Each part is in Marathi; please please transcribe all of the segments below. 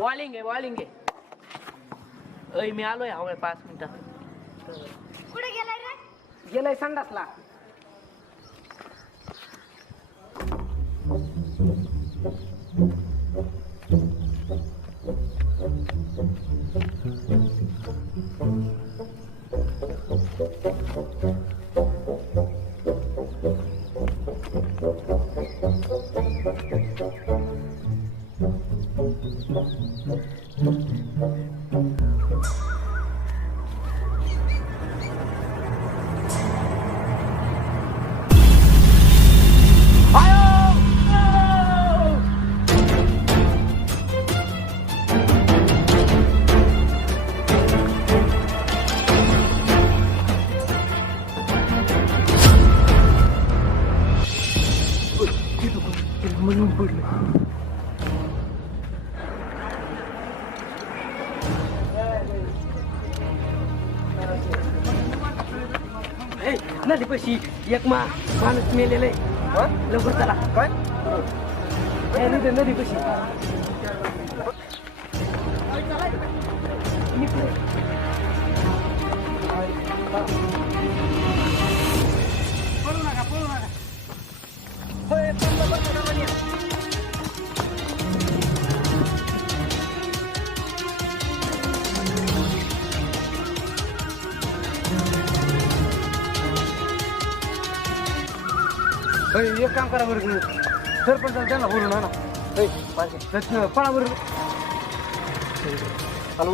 बॉलिंग आहे अय मी आलोय हवंय 5 मिनिटात. कुठे गेलाय रे? गेलाय संडासला. नदी पशी एक माणूस मेलेला आहे. लवकर चला. काय नदी पशी पळू नका. होय एक काम करा बरं, सरपंच त्यांना बोलून आणा. पळा बरं. हॅलो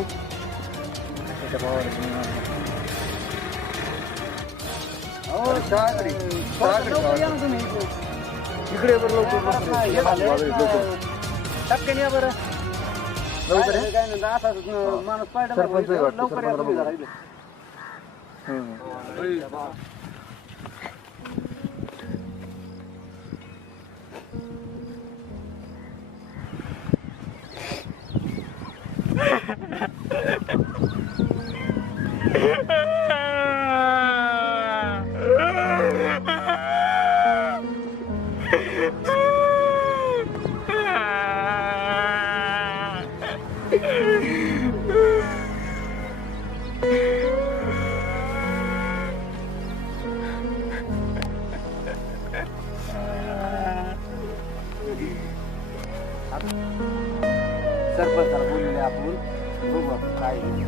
इकडे बरं लवकर टपक्याने या बरं. माणूस पाहिजे लवकर. सरपंचाला बोलले आपण, बघू आपण काय नाही.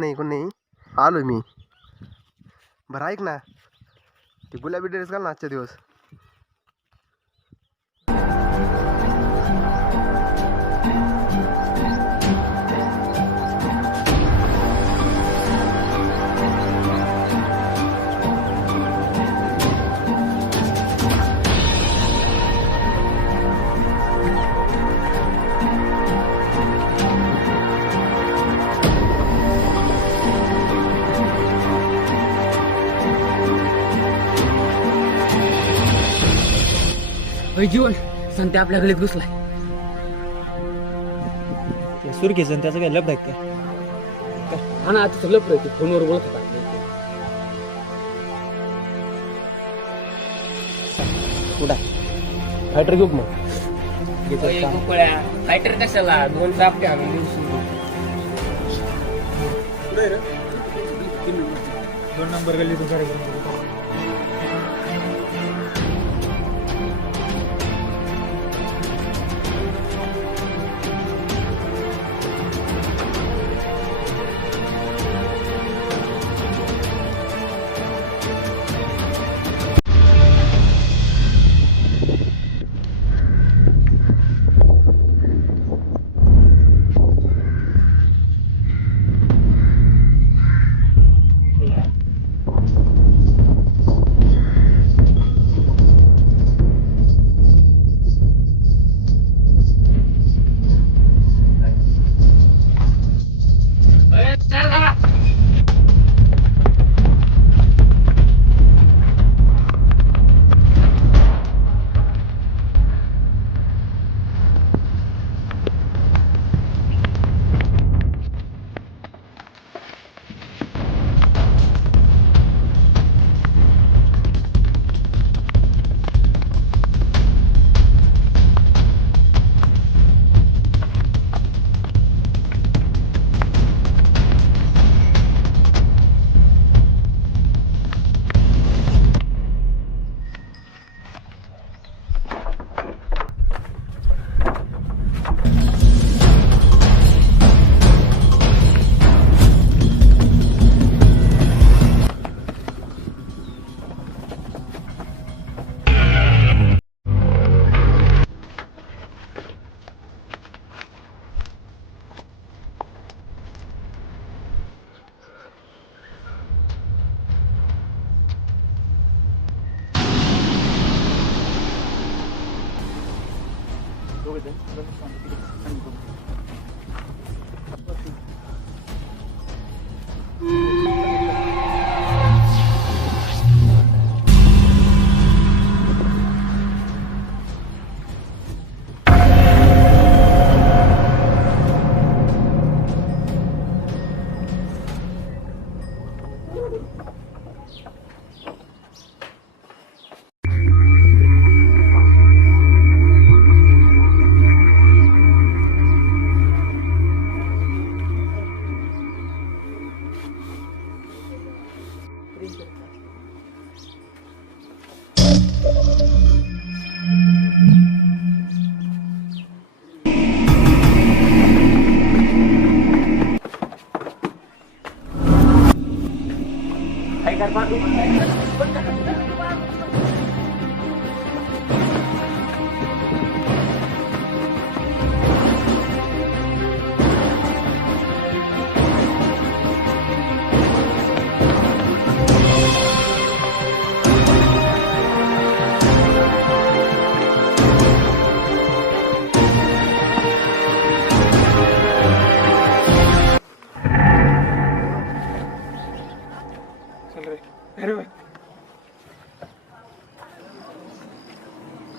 नाही कोण नाही आलो मी. बरं ऐक ना, ते गुलाबी ड्रेस घाल ना आजच्या दिवस. जीवन संत आपल्या गलीत घुसलाय. सुरकेचं त्याचं काय लब्ध आहे का? हा ना, आता लपड आहे, फोनवर बोलत होता. कुठं फायटर घेऊ मग. फायटर कशाला, 2 चापटे आणून दिवशी. 2 नंबर गल्लीतून कार्यक्रम.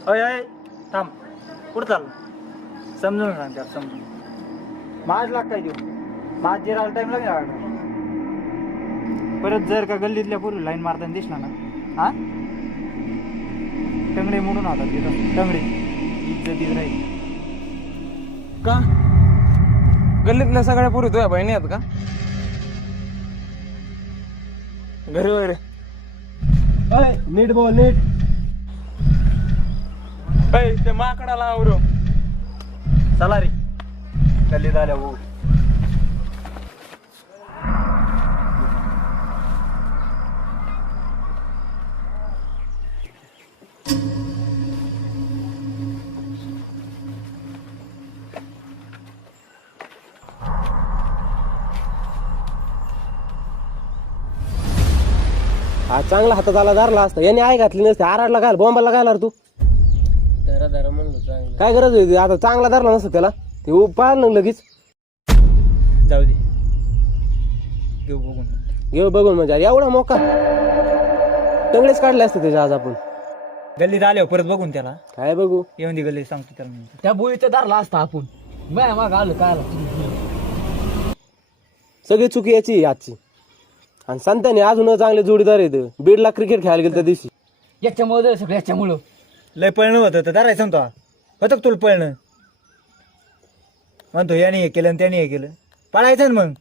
अय अय थांब कुठं चाललं समजून सांग त्याला समजून माझ लाग काय देऊ माझ जिरायला टाइम लागेल परत जर का गल्लीतल्या पूर्वी लाईन मारताना दिसला ना हा टंगडे मोडून होतात तिथं टंगडे इज्जतीत राहील का गल्लीतल्या सगळ्या पोरी तुझ्या बहिणी आहेत का घरी वगैरे नीट बोल नीट. ते माकडाला आवरो चला रे गल्लीत आल्या हो हा चांगला हातात आला धरला असता याने आई घातली नसते आराडला घाल बॉम्बाला घाला तू काय गरज होती आता चांगला धरला नसतं त्याला ते पाळलं लगेच जाऊ दे घेऊ बघून म्हणजे एवढा मोका टंगडेच काढले असते त्याच्या आज आपण गल्लीत आल्यावर परत बघून त्याला काय बघू येऊन दे गल्लीत सांगतो त्याला मी त्या बोळीचा दारला असता आपण माया माग आलं काय आलं सगळी चुकी याची आहे आजची आणि संतांनी अजून चांगले जोडीदार आहेत बीडला क्रिकेट खेळायला गेलं त्या दिवशी याच्यामुळे सगळं याच्यामुळं लय पळणं होतं तर धरायचं म्हणतो होतं का तुला पळणं म्हणतो याने हे केलं आणि त्याने हे केलं पळायचं ना मग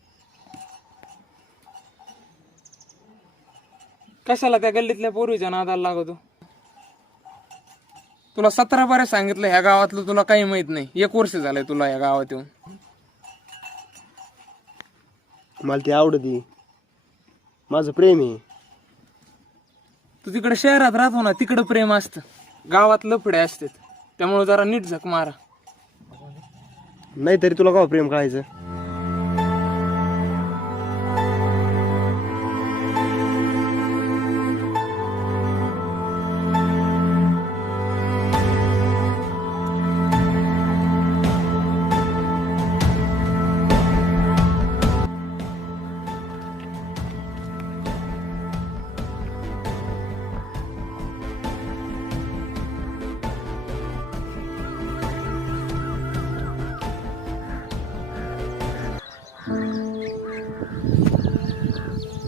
कशाला त्या गल्लीतल्या पोरीच्या नादाला लागतो तुला 17 बारे सांगितलं ह्या गावातलं तुला काही माहित नाही 1 वर्ष झालंय तुला ह्या गावात येऊन मला ती आवडती माझं प्रेम आहे तू तिकडे शहरात राहतो ना तिकडं प्रेम असतं गावात लफडे असतात त्यामुळे जरा नीट झक मारा नाहीतरी तुला का प्रेम कळायचं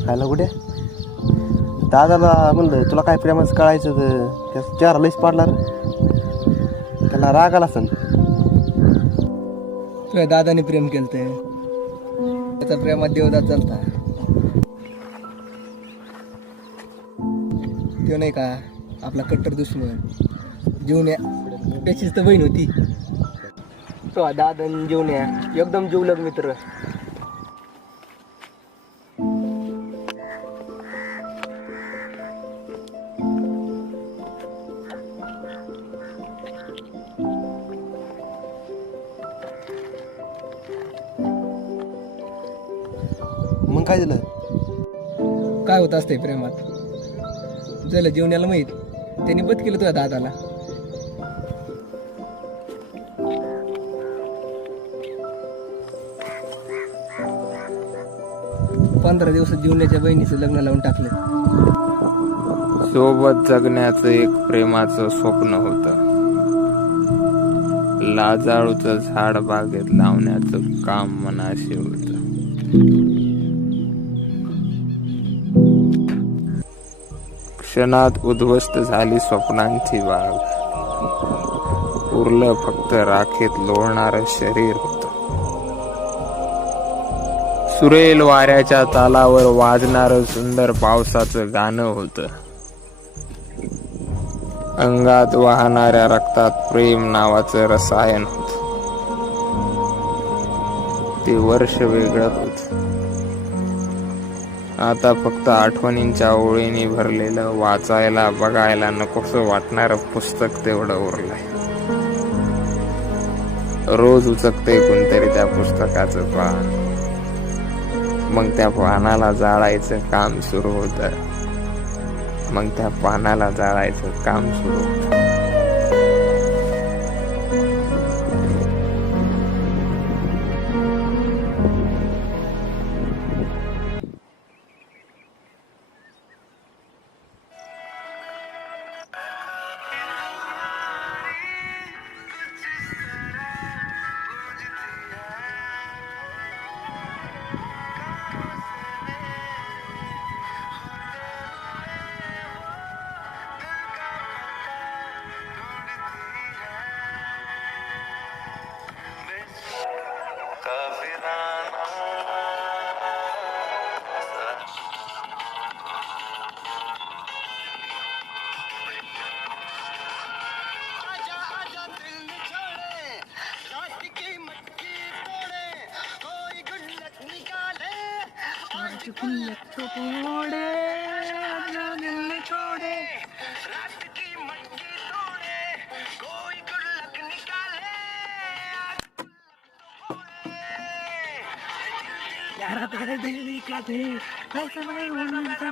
खायला कुठे दादाला म्हणलं तुला काय प्रेमाचं कळायचं तर त्या चार लईच पाडला रे त्याला राग आला असेल तुझ्या दादाने प्रेम केलं त्याचा प्रेमात देवदास चालता तो नाही का आपला कट्टर दुश्मन जीवन्या त्याचीच तर बहीण होती तो दादा जीवन्या एकदम जीवलग मित्र मग काय झालं काय होत असते प्रेमात झालं जीवन्याला माहीत त्यांनी बद केलं तुझ्या दादाला 15 दिवसात जीवनाच्या बहिणीचं लग्न लावून टाकलं. सोबत जगण्याचं एक प्रेमाचं स्वप्न होतं. लाजाळूचं झाड बागेत लावण्याचं काम मनाशी होतं. क्षणात उद्ध्वस्त झाली स्वप्नांची बाग. उरलं फक्त राखेत लोळणारं शरीर होतं. सुरेल वाऱ्याच्या तालावर वाजणारं सुंदर पावसाचं गाणं होतं. अंगात वाहणाऱ्या रक्तात प्रेम नावाचं रसायन होत. ते वर्ष वेगळं होत. आता फक्त आठवणींच्या ओळींनी भरलेलं वाचायला बघायला नकोसं वाटणारं पुस्तक तेवढं उरलंय. रोज उचकते कोणतरी त्या पुस्तकाचं पान. मग त्या पानाला जाळायचं काम सुरू होतं. मग त्या पानाला जाळायचं काम सुरू होतं.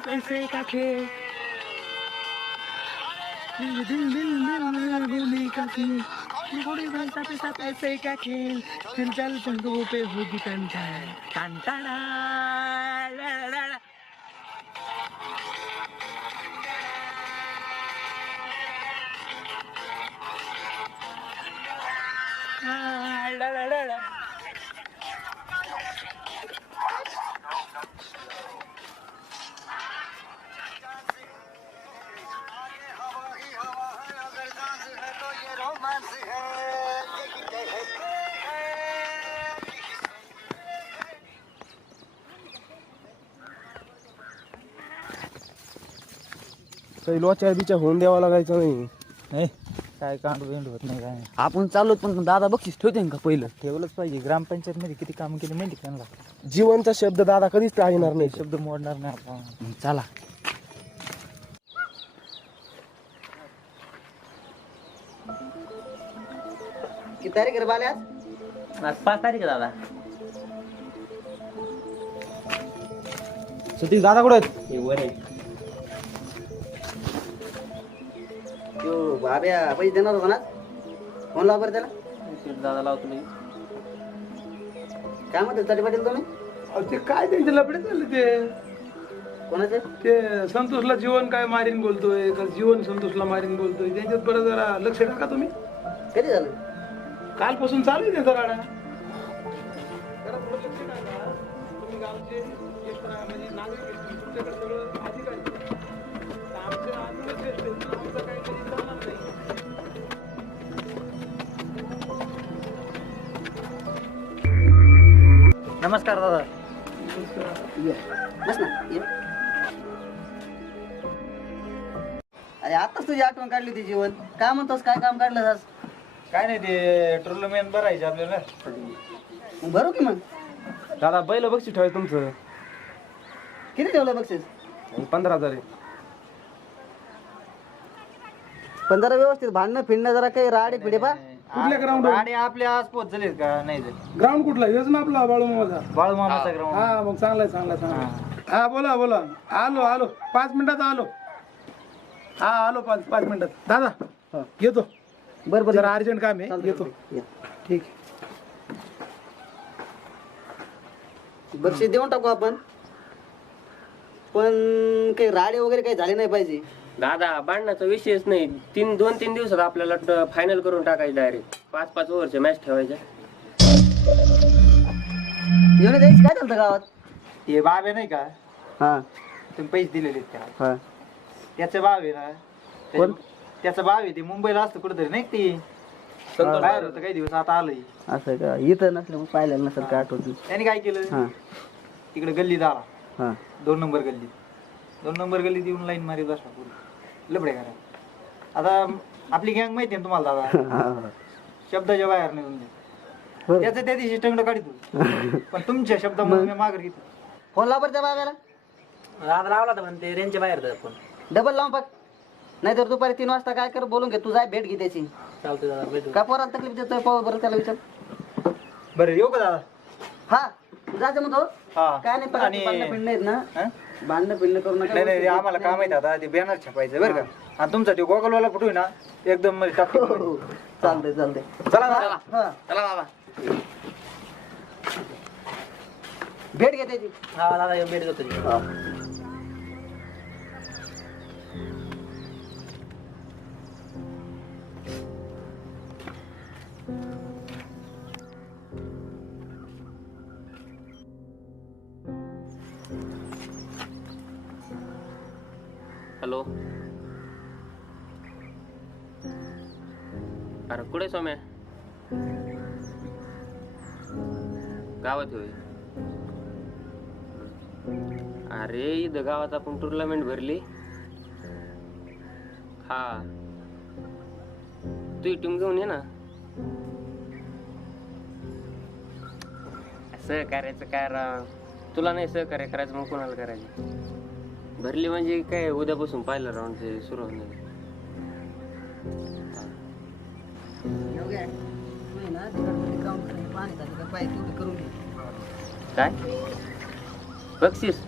पैसे का खेळ पैसे का खेल चल संगो पे होगी टंटाड़ा. काही लोच्या बिच्या होऊन द्यावा लागायचं नाही. नाही काय कांड बिंड होत नाही काय नाही. आपण चाललो पण दादा बक्षीस ठेवते का पहिलं? ठेवलंच पाहिजे. ग्रामपंचायत मध्ये किती काम केली माहिती का त्यांना. जीवनचा शब्द दादा कधीच टाळणार नाही. शब्द मोडणार नाही आपण. चला किती तारीख रे बाल्या? आज 5 तारीख आहे दादा. सतीश दादा कुठे आहेत? त्यो बाब्या पैसे देणार होता ना? फोन लावा बरं त्याला. दादा लावतो मी. काय म्हणते तरी पाटील तुम्ही? ते काय त्यांचे लफडे चालले ते कोणाचे? ते संतोषला जीवन काय मारीन बोलतोय का जीवन संतोषला मारीन बोलतोय. त्यांच्यात बरं जरा लक्ष टाका तुम्ही. कधी झालं? कालपासून चालू आहे त्यांचा राडा. जरा थोडं लक्ष टाका. तुम्ही गावचे एक म्हणजे नागरिक आहेत, तुमच्याकडे सगळं अधिकार आहे. आमचं आंदोलन जे असते, आमचं काही कधी चालणार नाही. नमस्कार दादा. बस ना ये. अरे आताच तुझी आठवण काढली होती जीवन. काय म्हणतोस? काय काम काढलं आज? काय नाही ते टुर्नामेंट भरायचे आपल्याला. मग भरू की मग. दादा बैल बक्षीस ठेवायचं तुमचं. किती ठेवलं बक्षीस? 15,000 आहे. पण जरा व्यवस्थित भांडणं फिरणं जरा काही राडे पिढे पा. कुठल्या ग्राउंड गाडी आपल्या आज पोहोचलेत का नाही झाले. ग्राउंड कुठला? हेच ना आपला बाळूमामाचा. बाळूमामाचा ग्राउंड. हा मग चांगलाय चांगलाय चांगलाय. हा बोला बोला. आलो आलो 5 मिनिटात आलो. हा आलो 5 मिनिटात. दादा येतो. बरं जरा अर्जंट काम आहे. येतो. ये. ठीक आहे. बक्षीस देऊन टाकू आपण. पण काही राडे वगैरे काही झाले नाही पाहिजे. दादा भांडणाचा विषयच नाही. 2-3 दिवसात आपल्याला फायनल करून टाकायचं डायरेक्ट. 5-5 ओव्हरच्या मॅच ठेवायच्या. जेवण द्यायची काय चालतं गावात? हे बाबे नाही का, हा तुम्ही पैसे दिलेले आहेत त्याला. हा त्याचं भाव आहे ना, कोण? त्याचं भाव आहे ते मुंबईला असतं कुठेतरी नाही का ते बाहेर होतं काही दिवस, आता आलंय. असं का? इथं नसलं पाहिलं नसेल काय आठवत. त्याने काय केलं, हा तिकडे गल्ली दारा हा 2 नंबर गल्ली, 2 नंबर गल्ली देऊन लाईन मारी बसला पुढे लबडे करा. आता आपली गँग माहिती आहे ना तुम्हाला दादा, हा. शब्दाच्या बाहेर नाही तुमचे. बरं. त्याचं त्या दिवशी टंगड काढतो, पण तुमच्या शब्दामध्ये मी माघार घेतो. फोन लाव बरं त्या बाबाला. दादा लावला तर म्हणते रेंजच्या बाहेर जात पण. डबल लावून बघ, नाहीतर दुपारी 3 वाजता काय कर बोलून घे. तू जाय भेट घे त्याची. चालतंय दादा, भेटू. का पोराला तकलीफ देतोय पाहू बरं त्याला विचार. बरं येऊ का दादा? हा जायचं म्हणतो. हा. काय नाही पण आणि- भांडणं पिंड आहेत ना, हा? भांडणं पिंड करू नका. नाही नाही आम्हाला काम माहिती आता ते बॅनर छापायचं बरं का. आणि तुमचा ते गोगलवाला फोटो आहे ना एकदम मध्ये टाकतो. हो, चालतंय चालतंय. चला दादा. हा चला दादा. भेट घे त्याची. हा दादा येऊन भेट देतो तुझी. हॅलो, अरे कुठे सोम्या? गावात होय. अरे इथं गावात आपण टुर्नामेंट भरली. हा तू टीम घेऊन ये ना. सहकार्याचं काय राव, तुला नाही सहकार्य करायचं मग कोणाला करायचं? भरली म्हणजे काय उद्यापासून पहिला राऊंड ते सुरू होणार. काय बक्षीस?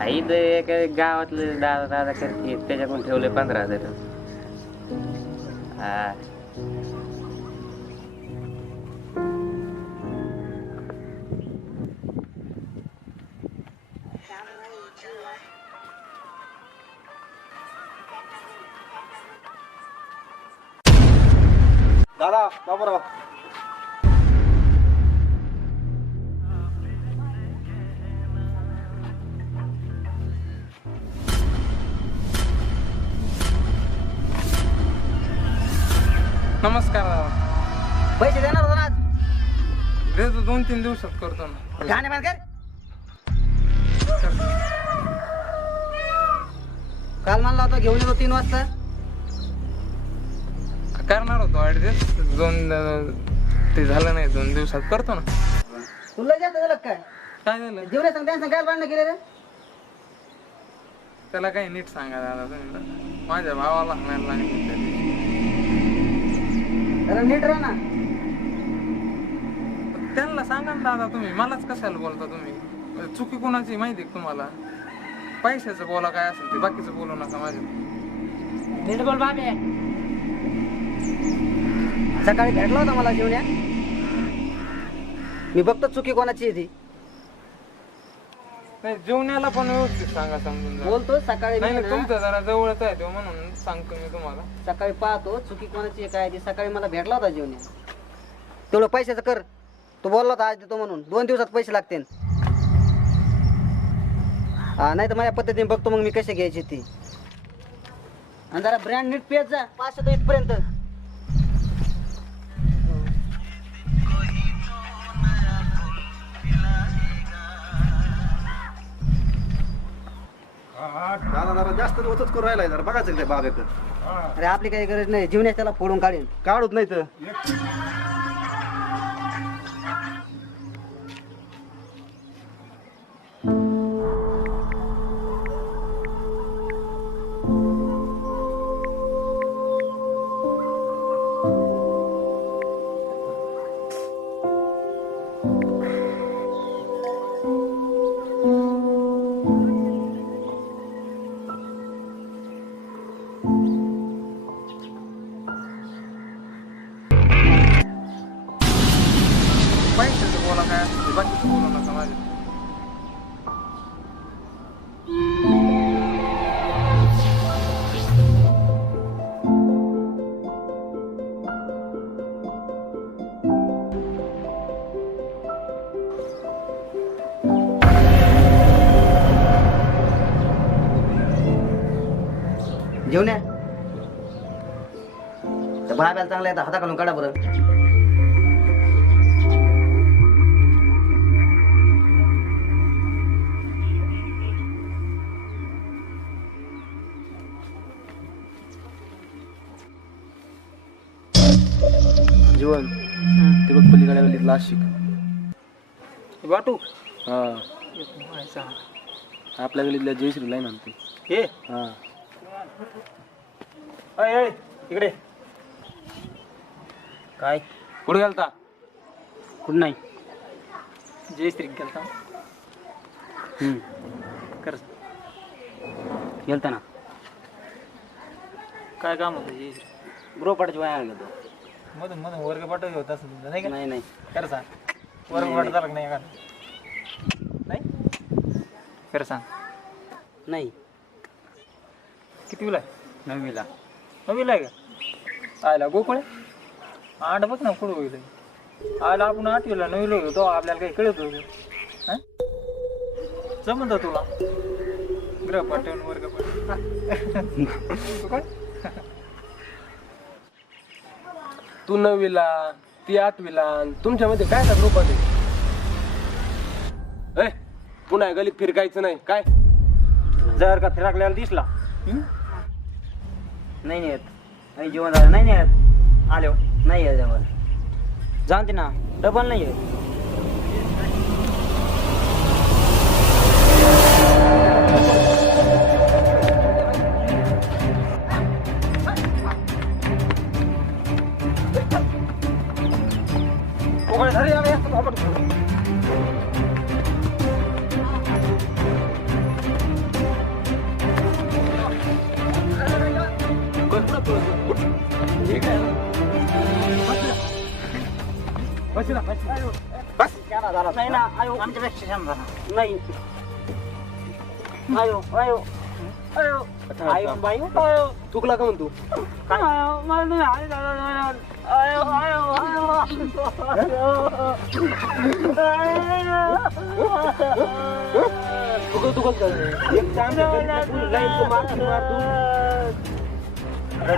आई एका गावातलं दादा दादा करते त्याच्याकडून ठेवले 15,000. हा दादा बाबूराव. नमस्कार दादा. पैसे देणार होता ना आज. देतो 2-3 दिवसात करतो ना. गाणे बंद कर. काल म्हणला होता घेऊन येतो 3 वाजता. करणार होतो ऍडजस्ट, 2 ते झालं नाही. 2 दिवसात करतो ना. तुला जास्त झालं काय? काय झालं जेवढे सांग त्यांचं काय भांडणं केले रे? त्याला काही नीट सांगा दादा तुम्ही. माझ्या भावाला म्हणायला लागले त्या दिवशी. जरा नीट राहा ना. त्यांना सांगा ना दादा तुम्ही. मलाच कशाला बोलता तुम्ही? चुकी कोणाची माहिती आहे तुम्हाला? पैशाचं बोला काय असेल ते, बाकीचं बोलू नका माझ्या. नीट बोल बाबे. सकाळी भेटला होता मला जेवण्या. मी बघतो चुकी कोणाची आहे ती. नाही जेवण्याला पण व्यवस्थित सांगा समजून जरा. बोलतो सकाळी नाही मी नाही ना, तुमचं जरा जवळच आहे तो म्हणून सांगतो मी तुम्हाला. सकाळी पाहतो चुकी कोणाची आहे काय ती. सकाळी मला भेटला होता जेवण्या. तेवढं पैशाचं कर. तो बोलला होता आज देतो म्हणून. 2 दिवसात पैसे लागतील. हा नाही तर माझ्या पद्धतीने बघतो मग मी कसे घ्यायची ती. आणि जरा ब्रँड नीट पेज जा 500 तर इथपर्यंत. दादा जरा जास्त होतच करू राहिलाय. जरा बघायचं ते बाबेकडे. अरे आपली काही गरज नाही. जीवन्या त्याला फोडून काढेन. काढूच नाही तर. पैशाचं बोला काय असेल ते, बाकीचं बोलू नका माझ्या. घेऊन या तर भाब्याला चांगला येतं हाता घालून काढा बरं. जीवन ते बघ पलीकडे गल्लीत लाशिक. वाटू हा आपल्या गल्लीतल्या जयश्रीला म्हणते. हे हा अय इकडे काय कुठे गेलता? कुठं नाही जयश्री गेलता कर गेलता ना काय काम होतं जयश्री गृहपाठाची वाया गेलो. मधून मधून वर्ग पाठवले होता असं तुमचं नाही का नाही नाही खरं सांग वर्ग पाठ झाला का नाही का नाही खरं सांग नाही कितीला आहे? नववीला आहे का? आयला गोकुळे आठ बघ ना पुढं होईल आयला आपण आठवीला नववीला होतो आपल्याला काही कळत होतं हां जमत तुला ग्रहपाठ वर्गपाठ तू काय तू 9वीला ती 8वीला तुमच्यामध्ये काय का ग्रुप आहे? पुन्हा गलीत फिरकायचं नाही काय? जर का फिराकल्याला दिसला नाही येत नाही जेवण झालं नाही येत आलो नाही येत जेवण जाणते ना डबल नाही येत. नाही ना आयो आमच्यापेक्षा छान झाला नाही आयो आयो आयो आयो बाई आयो चुकला का म्हणतो? काय आयो मला नाही आयो आयो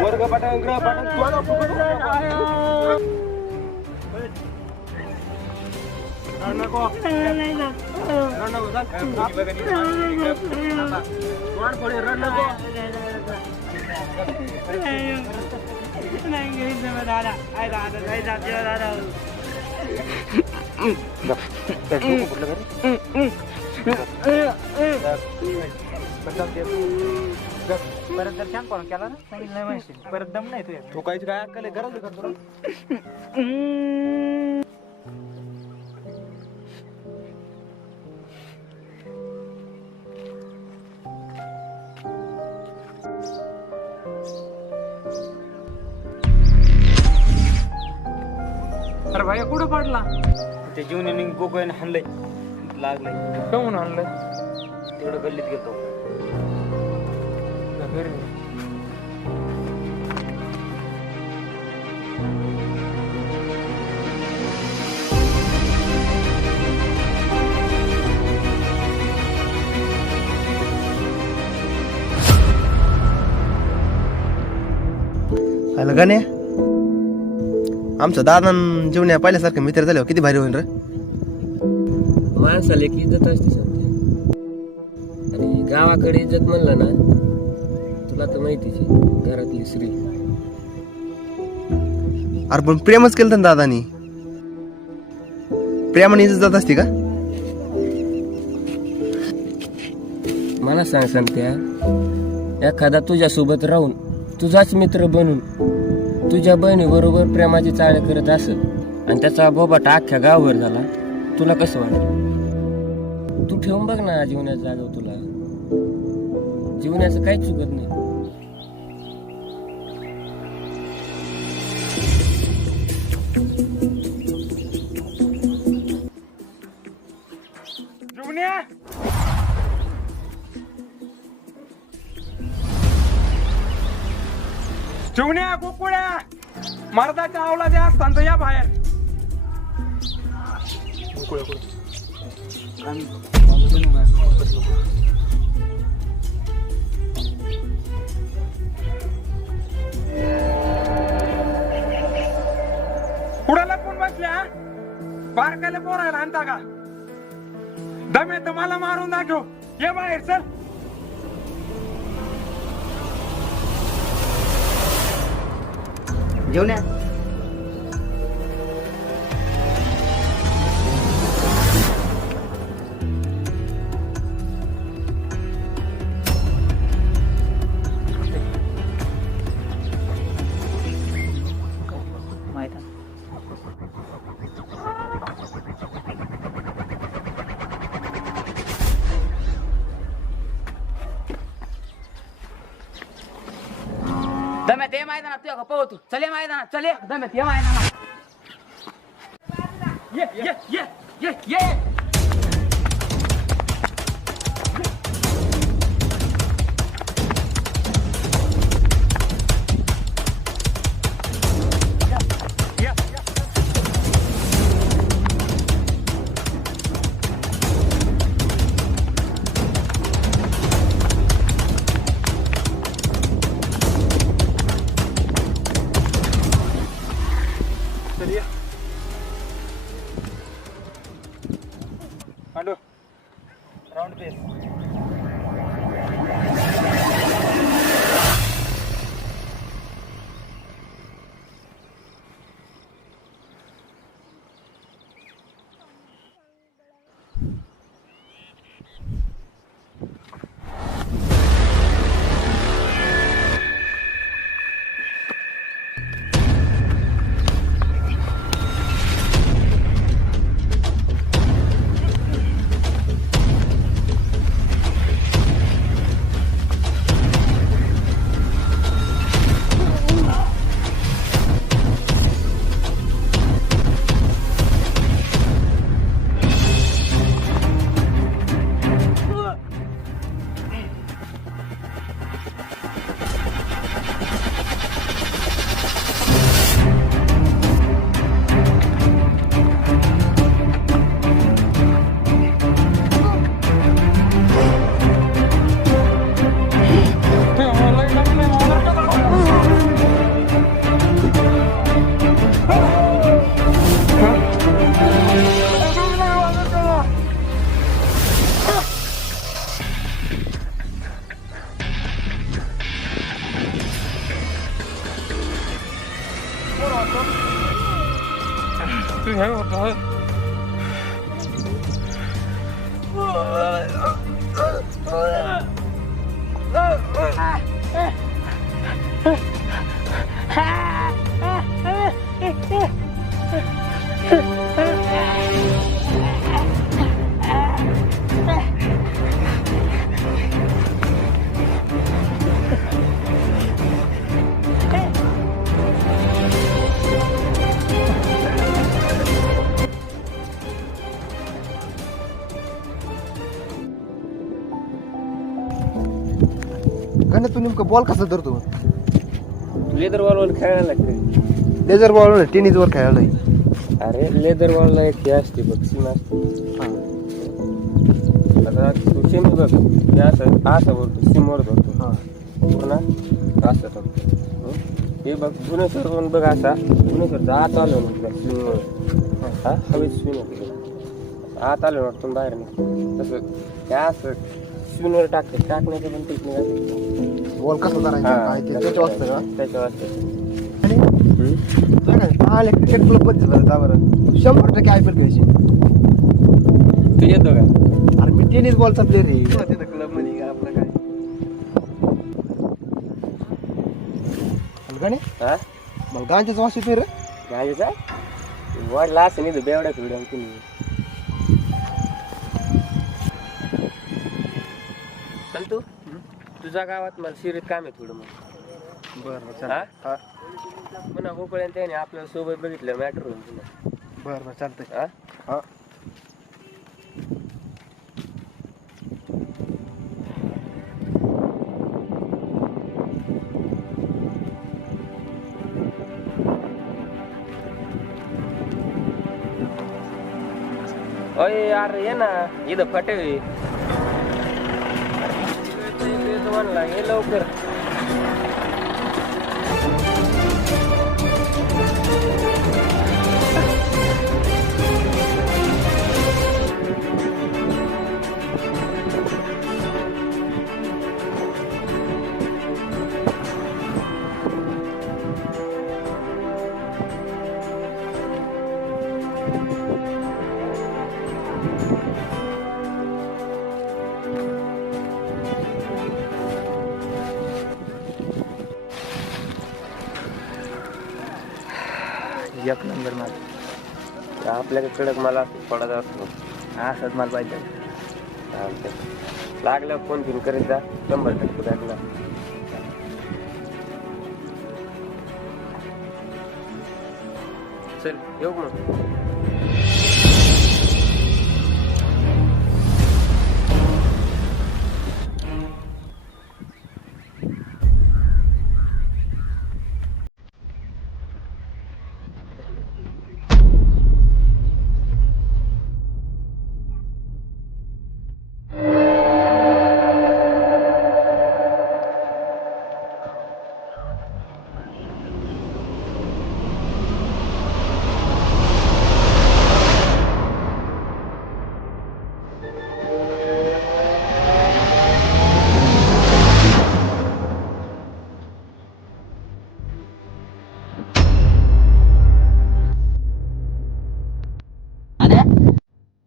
वर्ग पाठन ग्रह परत जर छान पण केला ना सांगितलं नाही माहिती परत दम नाही तुझ्या ठोकायची काय अक्कल आहे? गरज आहे का तुला? अरे भाई कुठं पडला ते जीवनी गोकुळ्याने हाणलंय लागलंय. काहून आणलं तिकडं गल्लीत गेलो. आलं का नाही? आमचं दादा जेवण्या पाहिल्यासारखं मित्र झाले किती भारी होईल रे. माणसाला एक इज्जत असते समजा आणि गावाकडे इज्जत म्हणलं ना तुला तर माहितीच आहे घरातली स्त्री. अरे पण प्रेमच केलं ना दादानी. प्रेमाने इज्जत जात असते का? मला सांग सांगत्या एखादा तुझ्यासोबत राहून तुझाच मित्र बनून तुझ्या बहिणीबरोबर प्रेमाची चाळ करत असेल आणि त्याचा बोबाटा अख्ख्या गावभर झाला तुला कसं वाटत? तू ठेवून बघ ना जीवनाच्या जागेवर तुला जीवनाचं काहीच चुकत नाही. चिवण्या कुकुड्या मर्दाच्या आवलाच्या असताना या बाहेर. हा बारकाले पोरायला आणता का दमे तर मला मारून दाखव ये बाहेर चल जेवण्या माहित आहे. दम्यात ये मैदानात तुझ्या पळतो चल ये मैदानात चल ये दम्यात ये मैदानात ये पांडू राऊंड पेस गणित तू नेमकं बॉल कसा धरतो लेदर बॉलवर खेळायला लागते. लेझर बॉल टेनिसवर खेळायला अरे लेदर बॉलला एक हे असते बघ सीमा असते. आता तू सीम बघ हे असं असं बोलतो सीमवर धरतो पुन्हा असं धरतो. हे बघ गुणेश्वर बघ असा गुणेश्वरचा आत आलो ना स्विमवर हा हवेत स्विम आत आलो ना तुम्ही बाहेर नाही तसं हे असं स्विमवर टाकण्याचं पण टेक्निक असते. बॉल कसा धरायचा काय ते त्याच्या वाजतं का त्याच्या वाजता क्रिकेट क्लब मध्ये जा बरं 100% IPL खेळायची. तू येतो का? अरे मी टेनिस बॉलचा प्लेअर आहे क्लब मध्ये आपलं काय गणे हा मला गांजाचा वास येतोय रे गायचा वाढला असं नाही तर बेवड्या फिरड्या तुम्ही चल तू तुझ्या गावात मला शिरीत काम आहे थोडं मग बरं हा हा पुन्हा गोकुळ्याने त्याने आपल्याला सोबत बघितलं मॅटर होईल तुला बरं चालतंय हा हा अरे यार ये ना इथं फटे म्हणला ये लवकर एक नंबर माझं. आपल्याकडे कडक मला पडत असतो. असंच मला पाहिजे. चालतंय. लागल्यावर फोन फिन करीत जा, 100% भेटला. चल येऊ मग.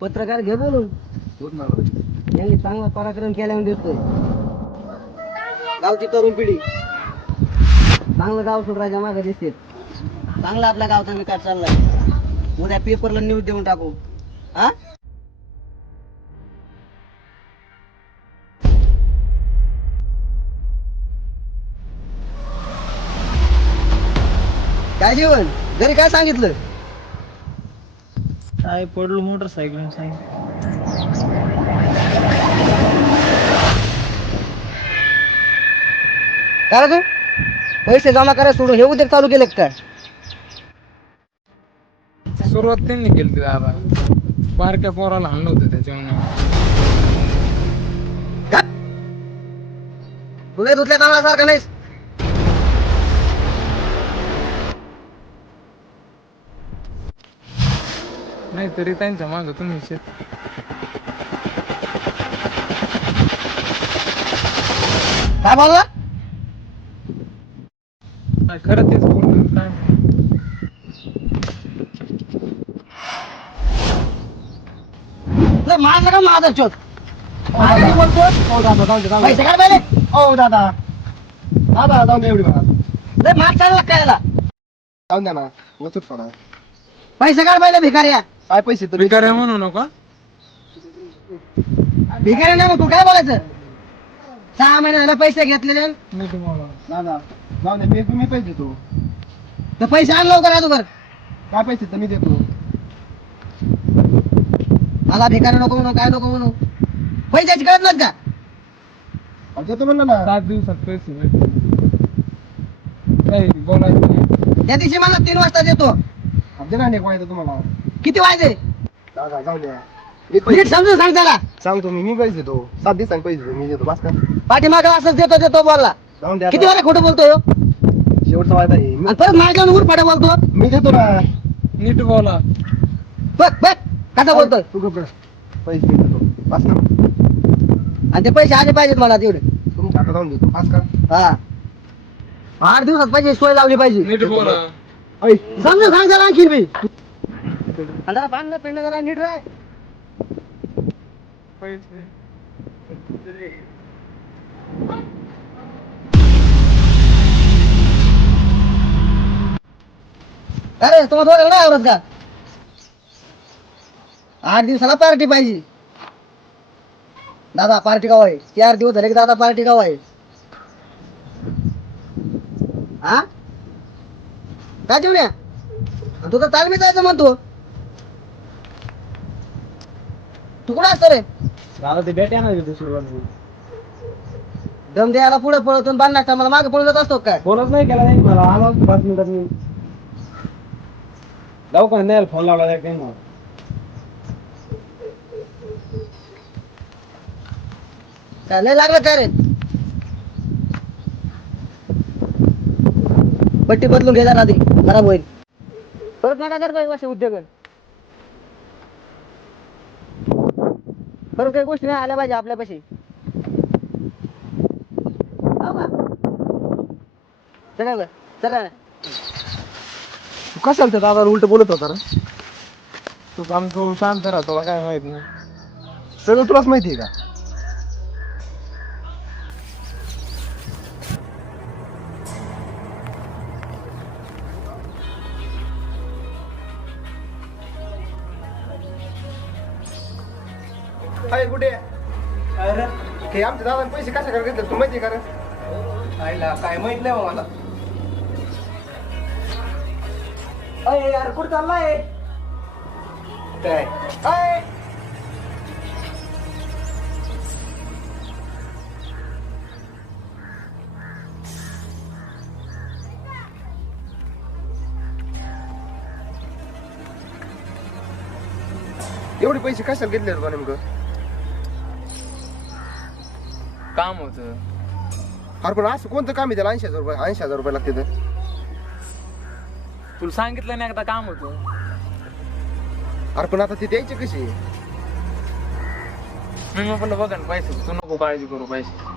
पत्रकार घे बोलून. यांनी चांगला पराक्रम केल्याने दिसतोय. गावची तरुण पिढी चांगलं गाव सुधारायच्या मागे दिसते. चांगला आपल्या गावचा विकास चाललाय. उद्या पेपरला न्यूज देऊन टाकू. हा काय जेवण घरी काय सांगितलं? काय पडलो मोटरसायकल काय रे तू पैसे जमा करायला सोडून हे उद्योग चालू केले काय? सुरुवात त्यांनी केली दादा. बारक्या पोराला आणलं होतं त्याच्यामुळे. तुला धुतल्या तांदळासारखा नाहीस. नाही तरी त्यांच्या मागं तुम्ही काय बोलला? खरं तेच बोलतो. काय माझं का माझा चोत पैसे काय पाहिजे? हो दादा दादा जाऊन एवढी बघा माग चालला काय याला? जाऊन द्या ना वचूट पडा. पैसे काय पाहिजे भिकाऱ्या? काय पैसे तर भिकारी म्हणू नका. भिकाऱ्या नाही मग तू काय बोलायचं? 6 महिन्याला पैसे घेतलेले मी तुम्हाला दादा जाऊन द्या. मी पैसे देतो. तर पैसे आण लवकर अगोदर. काय पैसे तर मी देतो. मला भिकारी नको म्हणू काय नको म्हणू. पैशाची कळत नाही का? अहो, देतो म्हणलं ना. 7 दिवसात पैसे भेटतील. काही बोलायचं नाही. त्या दिवशी मला 3 वाजता देतो. दे ना एक वाजता तुम्हाला. किती वाजले? दादा जाऊन द्या. नीट समजून सांग त्याला. सांगतो मी पैसे देतो. 7 दिवसांनी पैसे देतो. मी देतो बस का. पाठीमागं असंच देतो बोलला. जाऊन द्या. किती वेळा खोटं बोलतोय हो? शेवटचा वायदा आहे. आणि परत माझ्या उरपाटा बोलतो. मी देतो ना. नीट बोला. बघ कसा बोलतोय. तू गप्प बस. पैसे मी देतो बस ना. आणि ते पैसे आले पाहिजेत मला तेवढे. तुमच्या हातात जाऊन देतो बस का. हा 8 दिवसात पाहिजे सोय लावली पाहिजे. नीट बोला. ऐ, समजून सांग जरा आणखी मी. जरा बांधलं पिंड जरा नीट राह. पैसे अरे तुम्हाला दोघांना नाही आवडत का? 8 दिवसाला पार्टी पाहिजे. दादा पार्टी गाव आहे. 4 दिवस झाले की दादा पार्टी गाव आहे. हा काय जेवण्या तू तर तालमी जायचं म्हणतो. तू कुठं असतो रे? दादा ते भेट येणार होते सुरुवात. दम द्यायला पुढे पळतो बांध नाका मला मागे पळून जात असतो काय? फोनच नाही केला नाही मला. आला 5 मिनिटात मी दवाखान्यात नाही फोन लावला काही मला. काय लय लागलं काय रे? पट्टी बदलून घे जरा आधी खराब होईल. परत नका करतो असे उद्योग. परत काही गोष्टी नाही आल्या पाहिजे आपल्यापाशी. चला चला तू कशाला त्या दादा उलट बोलत होता रे? तू काम तू शांत राहा. तुला काय माहित नाही. सगळं तुलाच माहिती आहे का? हाय कुठे अरे हे आमच्या दादा पैसे कशा कर घेतले तू माहिती का रे? आईला काय माहित नाही मला. अय यार कुठं चाललाय काय अय एवढे पैसे कशाला घेतले तुला नेमकं? काम होतं. अरे पण असं कोणतं काम आहे त्याला 80,000 रुपये लागते तर? तुला सांगितलं नाही एकदा काम होतं. अरे पण आता ते द्यायचे कसे? मी म्हटलं बघा ना पैसे, तू नको काळजी करू पैसे.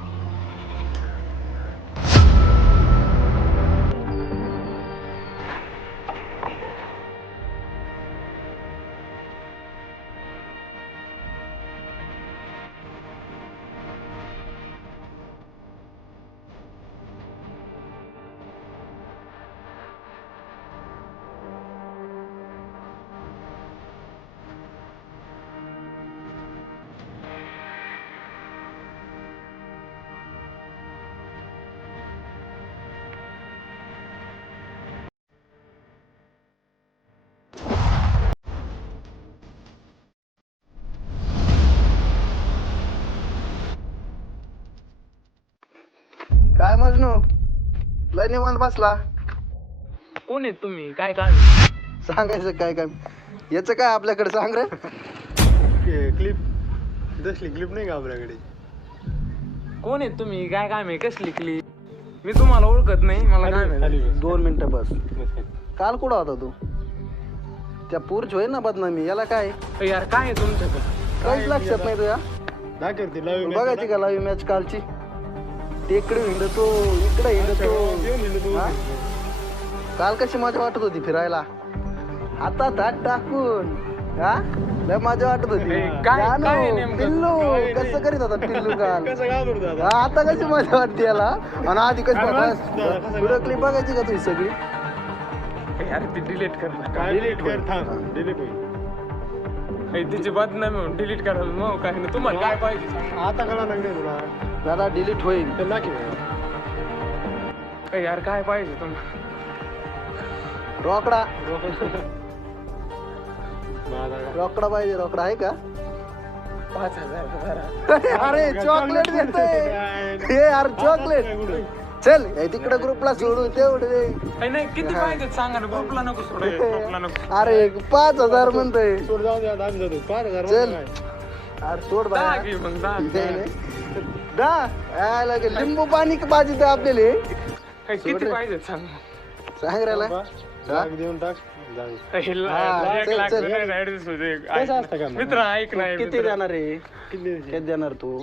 काय मजनू लय निवांत बसला. कोण आहेत तुम्ही? काय काम आहे? सांगायचं काय काय याचं काय आपल्याकडे सांग रे. क्लिप दसली क्लिप नाही का आपल्याकडे? कोण आहेत तुम्ही? काय काम आहे? कसली क्लिप? मी तुम्हाला ओळखत नाही. मला काय माहिती. 2 मिनिटं बस. काल कुठं होता तू? त्या पूरच होईल ना बदनामी. याला काय यार काय आहे तुमच्याकडे? काहीच लक्षात नाही तुझ्या. बघायची का लाईव्ह मॅच कालची? इकडे हिंडतो इकडे हिंडतो. हा? काल कशी मजा वाटत होती फिरायला. आता हात टाकून हा लय मजा वाटत होती. काय जानू, नेमकं? पिल्लू कसं करीत होता पिल्लू काल. हा, आता कशी मजा वाटते याला. आणि आधी कशी व्हिडिओ क्लिप बघायची का तुझी सगळी? यार ती डिलीट कर. डिलीट कर थांब डिलीट होईल. तिची बदनामी म्हणून डिलीट करा. मग काय नाही. तुम्हाला काय पाहिजे? आता कळा लागले तुला. दादा डिलीट होईल. यार काय पाहिजे तुम्हाला? रोकडा रोकडा पाहिजे. रोकडा आहे का? 5,000 अरे चॉकलेट देतोय. हे यार चॉकलेट. चल हे तिकडे ग्रुपला सोडू तेवढे. नाही किती पाहिजे सांगा ना. ग्रुपला नको सोडू. ग्रुपला नको. अरे 5,000 म्हणतोय. सोड जाऊ द्या आम्ही जातो 5,000 चल अरे सोड दहा बाय. घे मग 10 लिंबू पाणी पाहिजे आपल्याला. किती पाहिजे सांग. सांग राहिला. देऊन टाक मित्र ऐक नाही. किती देणार रे? किती देणार तू?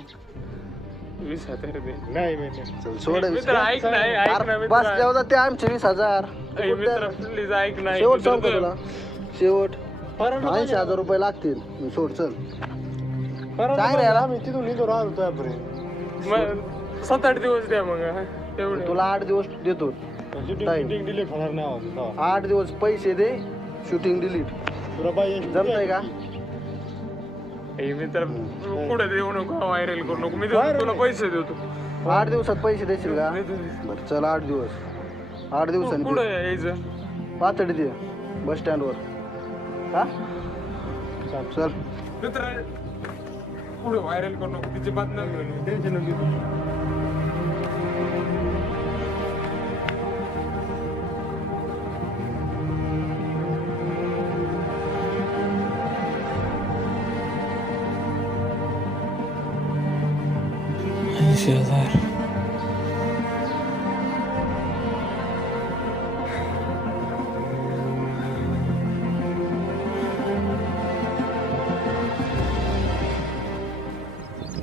20,000 दे. नाही चल सोड. मित्र ऐक नाही. ऐक ना बस मित्र. जेवढा ते आमचे 20,000. मित्र प्लीज ऐक नाही. शेवट सांगतो तुला. शेवट 80,000 रुपये लागतील. सोड चल. सांग रे याला. मी तिथून निघतो राहतो त्यापर्यंत. मग 7-8 दिवस द्या मग. तेवढे तुला 8 दिवस देतो. शूटिंग डिलीट होणार नाही. 8 दिवस पैसे दे. शूटिंग डिलीट तुला पाहिजे जमतंय का? मित्र पुढे देऊ नको. व्हायरल करू नको. मी देतो तुला पैसे देतो. 8 दिवसात पैसे देशील का? बरं चल 8 दिवस. 8 दिवसांनी पुढे दे. यायचं पातळी दे बस स्टँडवर. हा चल. मित्र पुढे व्हायरल करू नको. तिची बदनामी होईल. टेन्शन नको.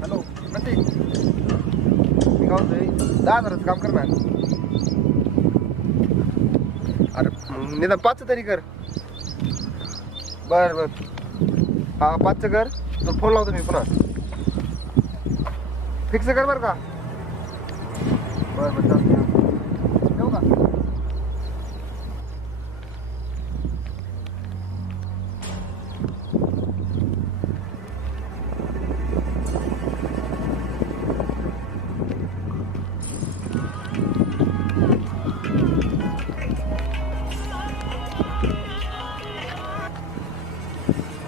हॅलो प्रतीक मी काय म्हणतोय 10,000चं काम कर ना. अरे निदान 5 तरी कर. बर हा 5 कर. तो फोन लावतो मी पुन्हा. फिक्स कर बरं का. बरं चालतं. ठेवू का?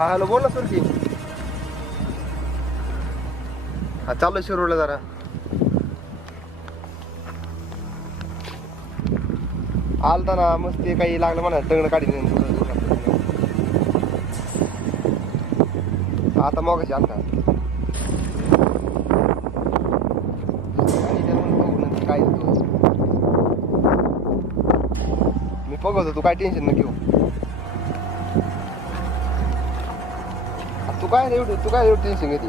हा हॅलो बोल ना सर की हा चालू शिरोडला जरा आलता ना मस्त ते काही लागलं म्हणा टंगड काढीन आता मगाशी आलता काय मी बघतो तू काय टेन्शन न घेऊ तू काय एवढं टेन्शन घेते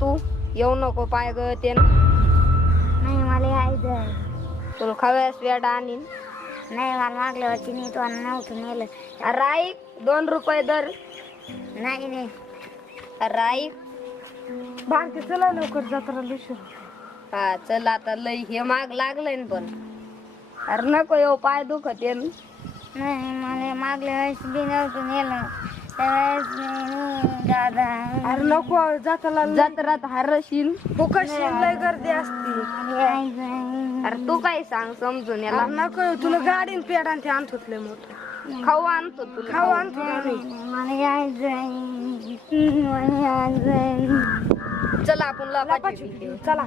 तू येऊ नको पाय ग ते नाही मला यायचं तुला खव्यास वेळ आणीन नाही मला मागल्या वर्षी नाही तू नव्हतं नेलं अरे ऐक 2 रुपये दर नाही नाही अरे ऐक बांधते चला लवकर जत्रा लुशू हा चल आता लई हे माग लागलंय ना पण अरे नको येऊ पाय दुखत ये नाही मला मागल्या वर्षी बी नव्हतं नेलं दादा अरे नको जत्रात हरशील फुकशील लय गर्दी असती अरे तू काय सांग समजून याला अरे नको येऊ, तुला गाडीन पेडान ते आणतो लय मोठं खाऊ आणतो तुला खाऊ आणतो चला आपण लपाछपी खेळू. चला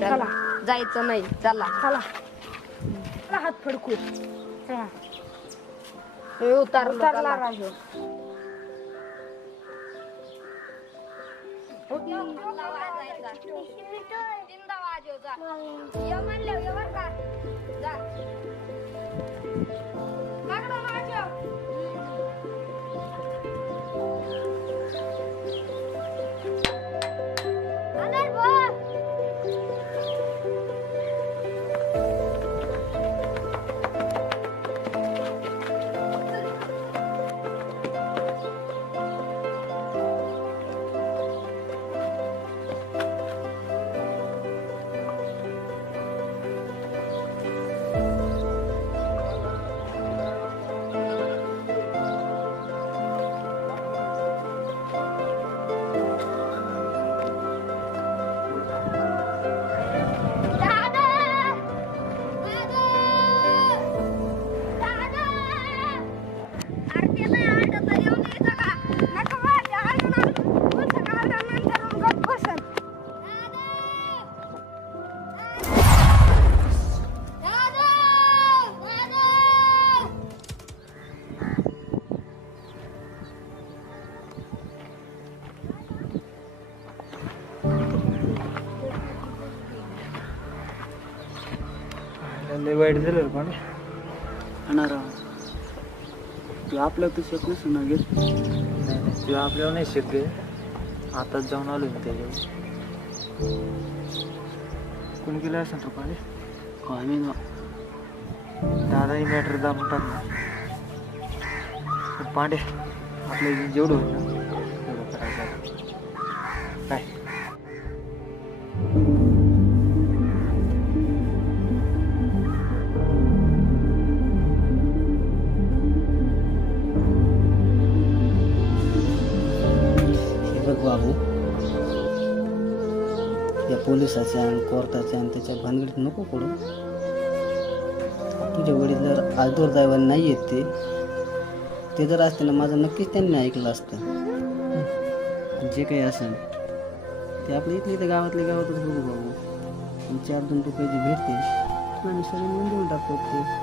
चला जायचं नाही चला चला हात फडकू उतरला राजू लय वाईट झालं पण तू आपलं तू शक नसून ना घेत नाही तू आपल्याला नाही शक्य आताच जाऊन आलो मी त्याच्यावर कोण गेलं असं तो पाणी काय मी ना दादाही मॅटर दाबून टाकणार पण पांडे आपलं जेवढं होईल ना तेवढं करायचं काय बाबू या पोलिसाच्या आणि कोर्टाच्या आणि त्याच्या भानगडीत नको पडू तुझे वडील जर आज दुर्दैवाने नाही येत ते जर असते ना माझं नक्कीच त्यांनी ऐकलं असतं जे काही असेल ते आपल्या इथले तर गावातल्या गावातच बघू बाबू 4-2 रुपये जे भेटते आम्ही सगळे मिळून देऊन टाकतो ते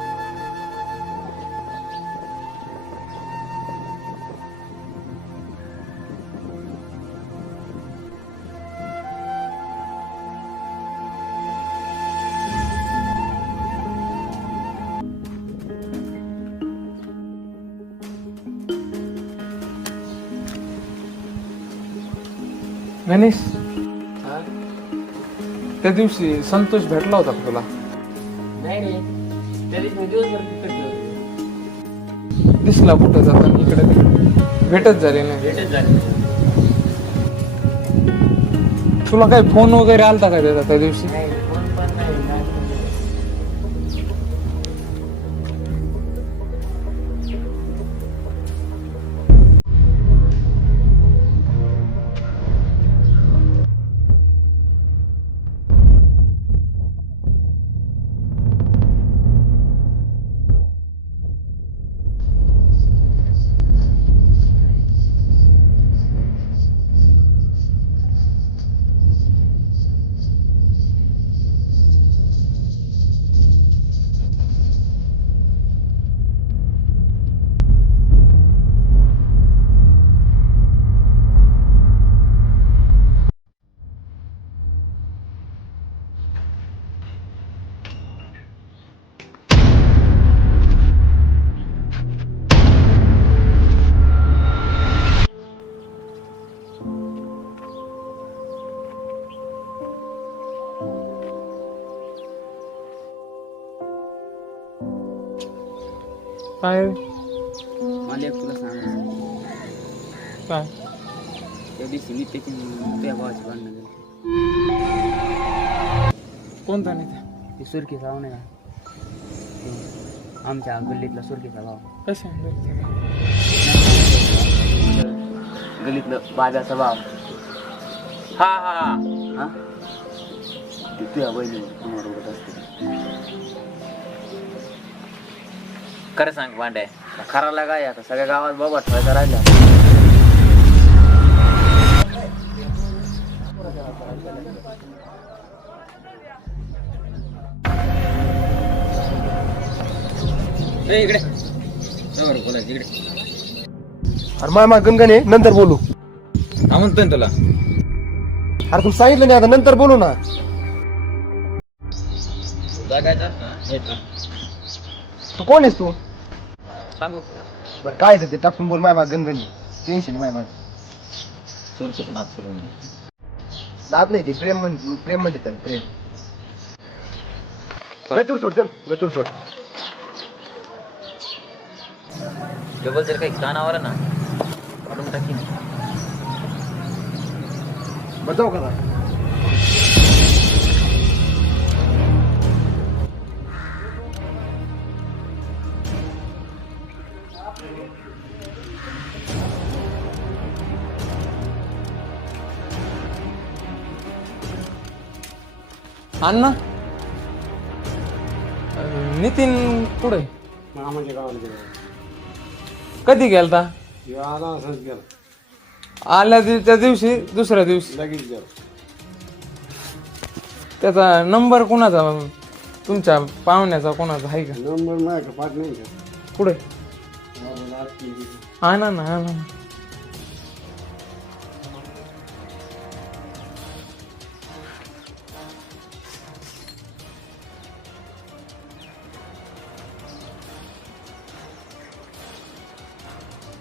गणेश त्या दिवशी संतोष भेटला होता का तुला? नाही त्या दिवशी मी दिवसभर तिकडे होतो. दिसला कुठं जाताना इकडे तिकडे भेटच झाली नाही. भेटच झाली. तुला काही फोन वगैरे आलता का त्याचा त्या दिवशी? नाही फोन पण नाही काय पण नाही. काय मला एक तुला सांगायचं काय? त्या दिवशी मी त्याची त्या भावाची भांडणं गेली. कोणता नेता? ते सुरखीचा भाव नाही का? ते आमच्या गल्लीतला सुरखीचा भाव. कशा गल्लीतलं बाजाचा भाव. हा हा हा ते तुझ्या बहिणी कोणावर उडत असते. खरं सांग भांड्या, खराला काय आता सगळ्या गावात बाबा ठेवायचा राहिला. इकडे समोर बोलायचं इकडे. अरे मामा गणगणे नंतर बोलू. हा म्हणतोय ना तुला. अरे तू सांगितलं नाही आता नंतर बोलू ना. तू कोण आहेस तू? सांगू बरं काय ते टाकून बोल माय गणगणी. टेन्शन माय नाद नाही ते प्रेम म्हणजे तर प्रेम. गचूर सोड चल गचूर सोड. डबल जर काही कानावर ना काढून टाकीन. बजाव का? अण्णा नितीन कुठे? मामाच्या गावाला गेलो. कधी गेलता? आला असंच गेला. आल्या त्या दिवशी दुसऱ्या दिवशी लगेच गेला. त्याचा नंबर कोणाचा तुमच्या पाहुण्याचा कोणाचा आहे का? नंबर नाही का? पाठ नाही का? पुढे आणा ना आणा ना.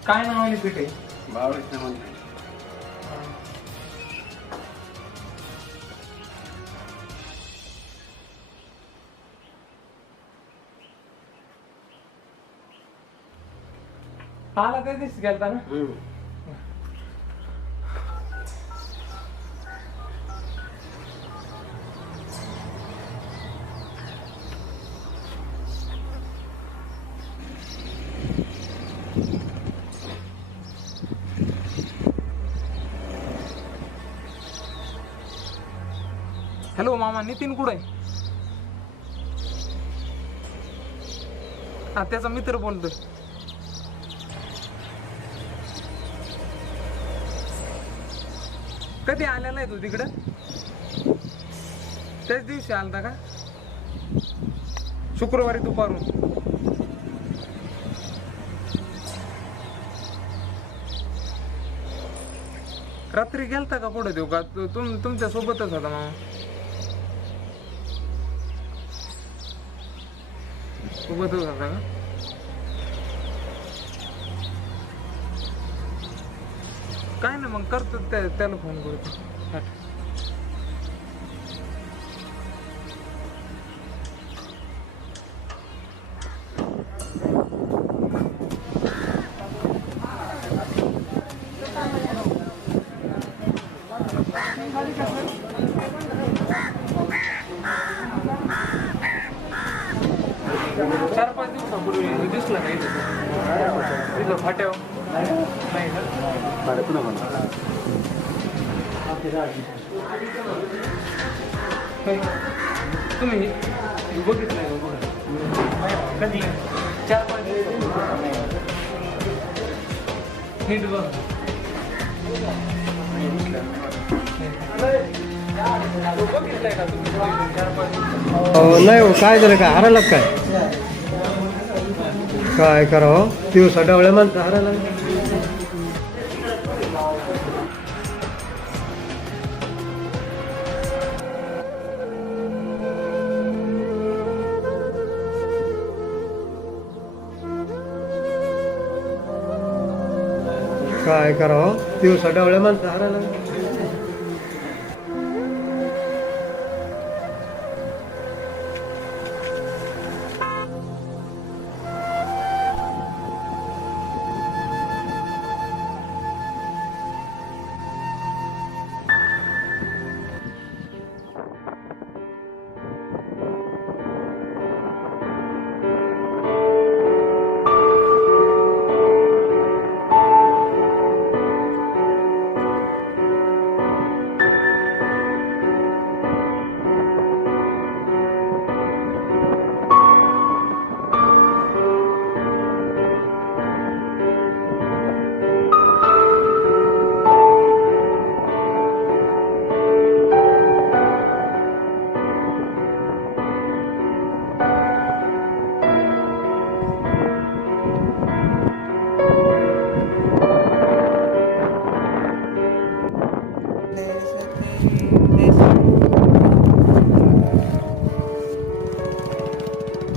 काय नाव आहे पिठे? बावळीच नाही म्हणते. आला त्या दिवशी गेलता ना. हॅलो मामा, नितीन कुठे? हा त्याचा मित्र बोलतोय. कधी आलेला आहे तू तिकडं? त्याच दिवशी आलता का? शुक्रवारी दुपारून. रात्री गेलता का पुढे देऊ का? तुमच्या सोबतच होता मामा. सोबतच होता का? काय ना मग करतो त्याला फोन करतो. दिवसापूर्वी दिसला नाही तिथं फाट्यावर नाही ना तुम्ही बघितलं कधी 4-5 दिवस नीट बघ बघितलंय का तुम्ही 4-5 दिवस नाही हो, काय झालं काय हरायला काय करावं दिवसा डवळ्या माणसं हरायला काय करावं दिवसा डवळ्या माणसं हरायला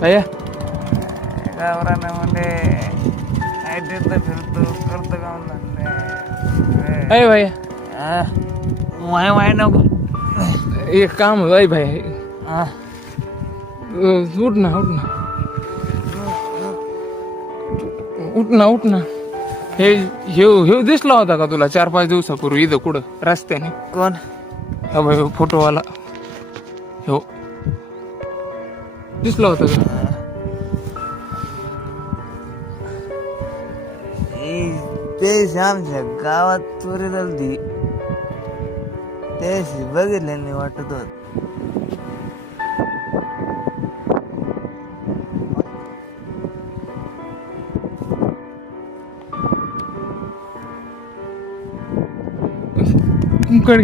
भैया गावरानामध्ये फिरतो करतो का अरे भैया वाय नको एक काम आहे भाई उठ ना हे दिसला होता का तुला 4-5 दिवसापूर्वी इथं कुठं रस्त्याने कोण हा भाई फोटोवाला हो दिसला होता का तेच आमच्या गावात चोरी झाली तेच बघितले नाही वाटत होत इकडे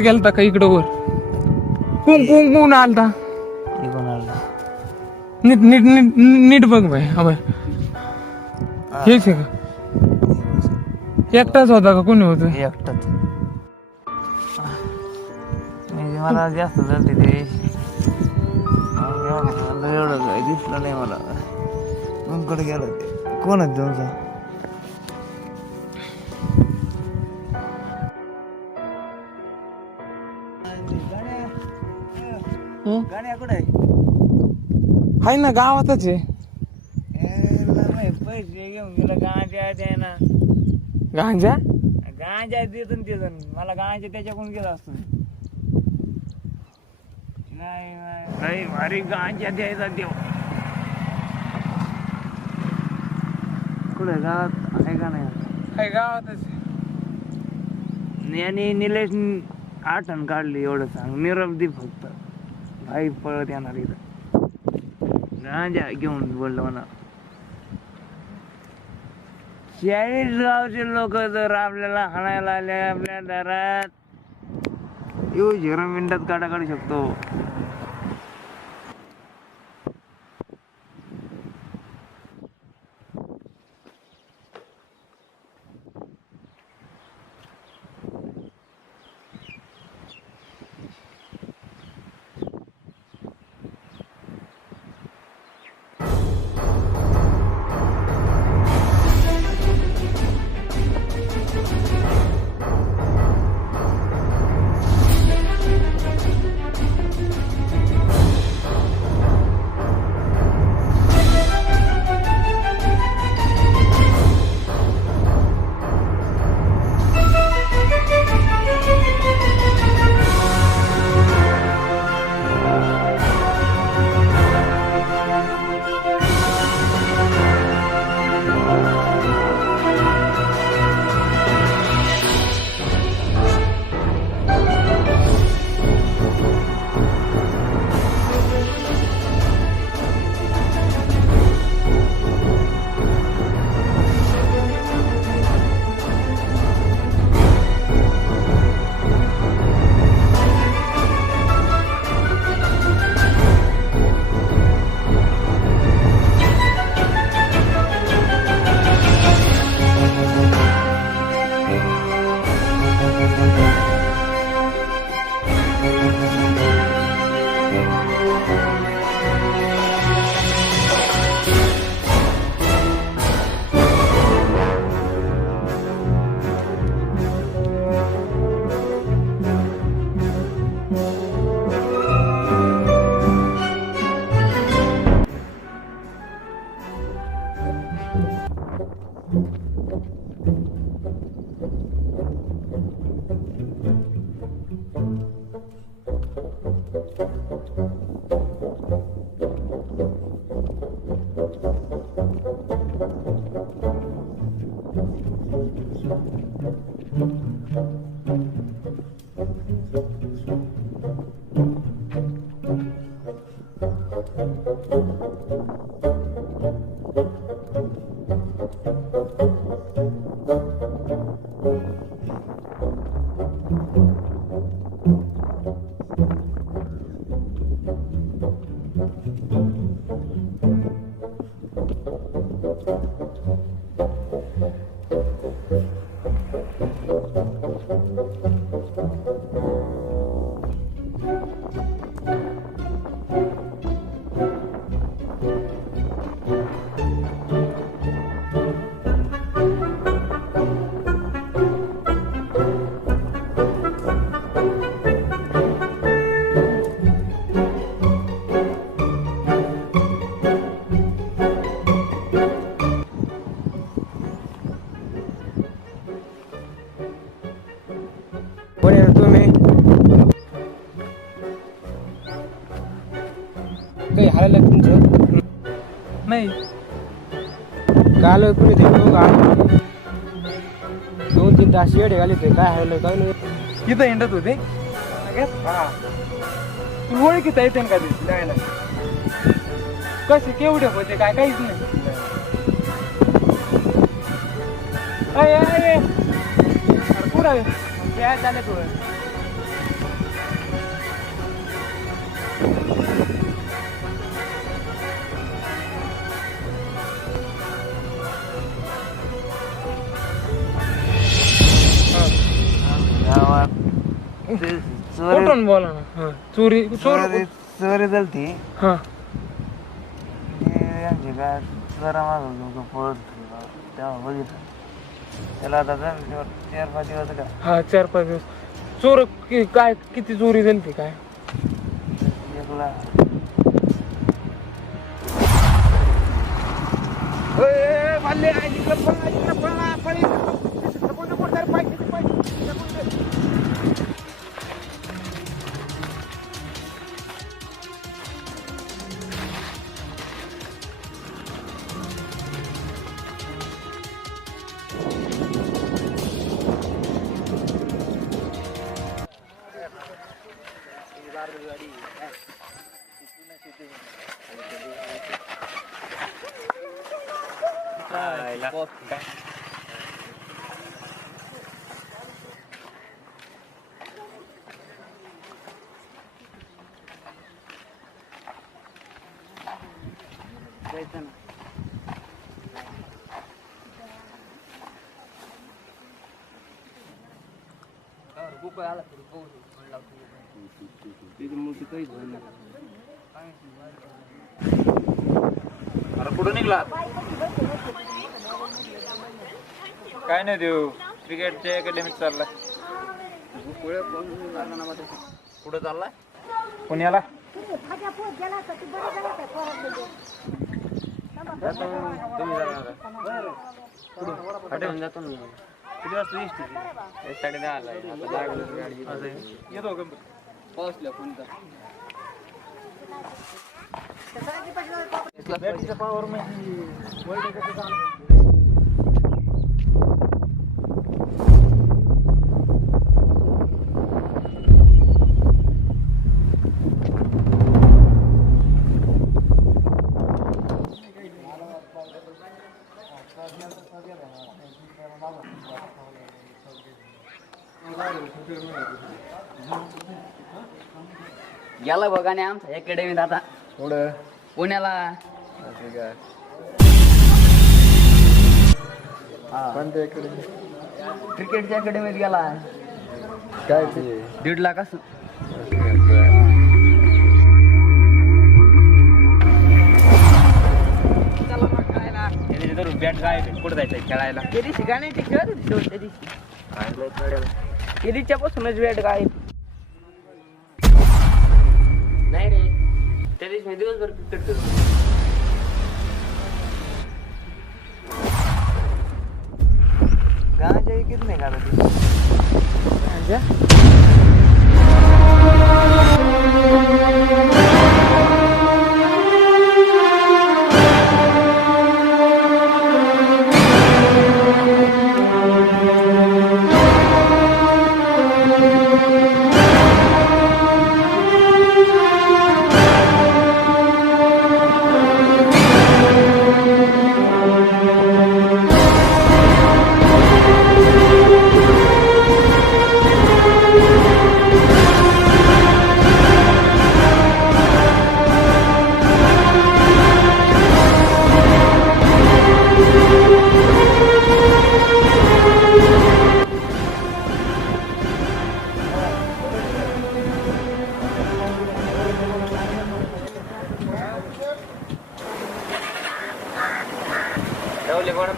गेलता का इकडं वर कोण आलता नीट नीट नीट नीट बघ भाई हा भाई हेच आहे का एकटाच होता का कोणी होतं एकटाच म्हणजे मला जास्त झालते ते एवढं काय दिसलं नाही मला कोणकडे गेलं ते कोणच तुमचा गाण्या कुठे हाय ना गावातच आहे पैसे घेऊन गेला गांजा द्या ना गांजा गांजा देतो ते जण मला गांजा त्याच्याकडून गेला असतो नाही भारी गांजा द्यायचा देव कुठे गावात आहे का नाही हाय गावातच आणि निलेश आठवण काढली एवढं सांग निरव दे फक्त भाई पळत येणार इथं गांजा घेऊन बोललो म्हणा 40 गावचे लोक जर आपल्याला हाणायला आले आपल्या दारात येऊ 0 मिनिटात काढा काढू शकतो कोण आहे तुम्ही? काही हरलं तुमचं? नाही काल कुणी ते लोक आले 2-3 तास येडे घाले ते काय हरलं काय नाही. इथं हिंडत होते तू ओळखीत येते का ते जायला कसे केवढे होते काय काहीच नाही. पुढं झाले थोडं गावात कुठून बोला ना चोरी चोरी झालती हा आमच्या गावात जरा माझं लोक पळत होते. तेव्हा बघितलं त्याला आता 4-5 दिवस का हा 4-5 दिवस चोर काय किती चोरी झाली ती काय एकला अरे कुठं निघला काय नाही देऊ क्रिकेटच्या अकॅडमीत चाललाय पुढे चाललाय पुण्याला जातो ना किती वाजता 10:30 येतो गंभीर पाऊसल्या कोणता बॅटरीचा पॉवर गेला बघा आणि आमचा अकॅडमीत आता पुढं पुण्याला कोणत्या अकॅडमी क्रिकेटच्या अकॅडमीत गेला काय ते 1.5 लाख असं बॅट काय कुठं जायचंय खेळायला त्या दिवशी काय नाही ते खेळत होती त्या दिवशी दिदीच्यापासूनच बॅट काय नाही रे त्या दिवशी मी दिवसभर क्रिकेट खेळतो गांजा विकत नाही का गांजा मला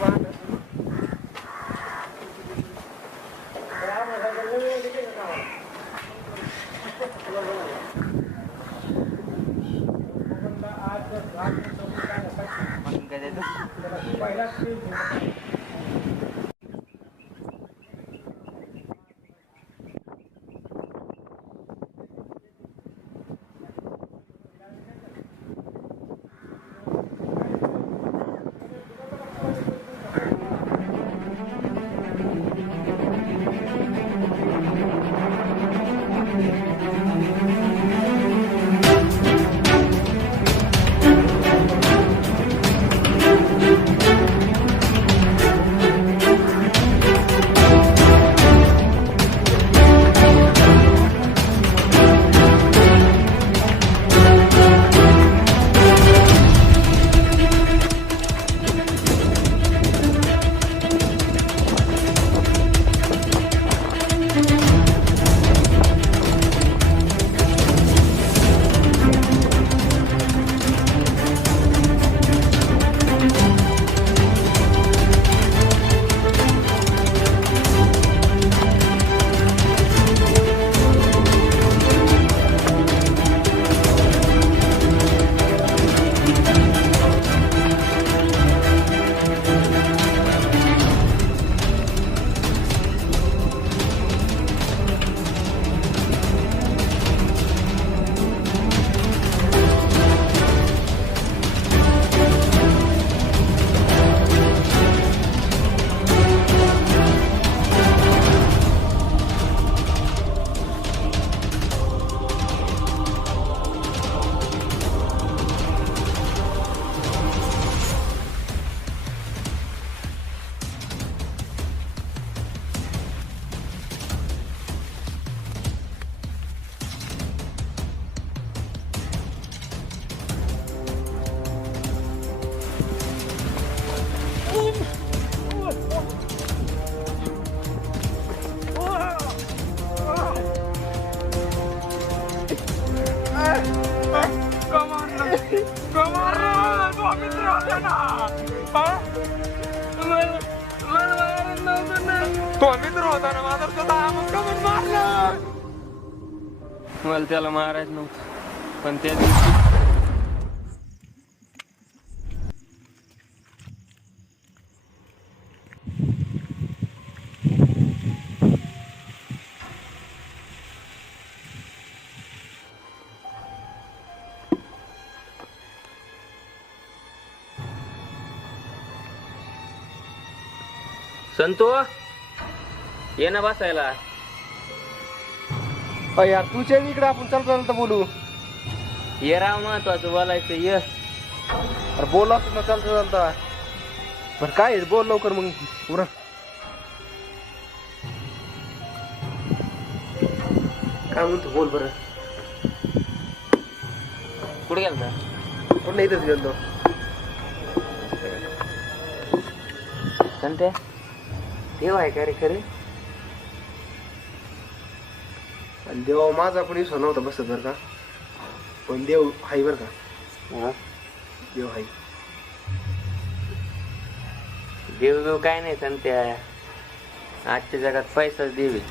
त्याला मारायचं नव्हतं, पण त्या दिवशी संतो ये ना बसायला. यार तुझ्या इकडे आपण चालता बोलू. ये राव महत्वाचं बोलायचं ये. अरे बोल असं ना चालता बरं काय बोल लवकर मग पुरा. काय म्हणतो बोल बरं. कुठे गेलता? कुठं नाही इथंच गेलो. संत्या देव आहे का रे खरे? देवा माझा पण विश्वास नव्हता बसत बरं का, पण देव हाय बरं का. देव हाय. देव काय नाही संत्या, आजच्या जगात पैसाच देव आहे.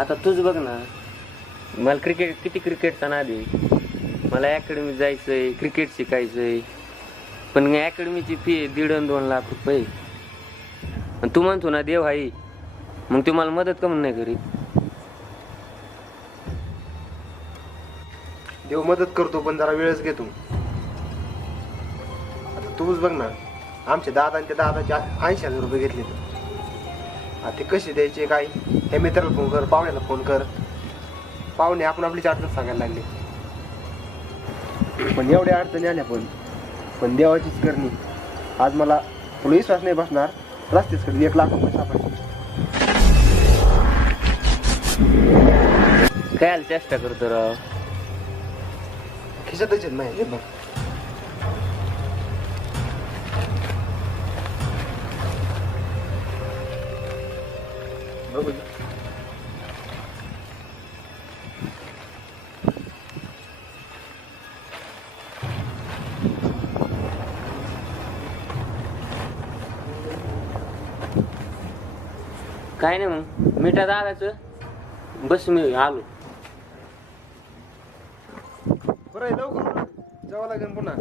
आता तूच बघ ना, मला किती क्रिकेटचा नाद आहे. मला अकॅडमीत जायचंय, क्रिकेट शिकायचंय, पण अकॅडमीची फी 1.5-2 लाख रुपये. आणि तू म्हणतो ना देव हाय, मग तू मला मदत का म्हणून नाही करीत? देव मदत करतो पण जरा वेळच घेतो. आता तूच बघ ना, आमच्या दादांचे 80,000 रुपये घेतले. आता ते कसे द्यायचे काय, हे मित्राला फोन कर, पाहुण्याला फोन कर. पाहुणे आपण आपली अडचण सांगायला लागले. पण एवढ्या अडचणी आल्या पण देवाचीच करणी. आज मला तुला विश्वास नाही बसणार, रस्तेच करून 1 लाख रुपये सापडले. काय चेष्टा करतो राव? खिशातच येत नाही बघ. बघू काय नाही मग मिठा दादाचं बस मी आलो. बरं लवकर जावं लागेल पुन्हा.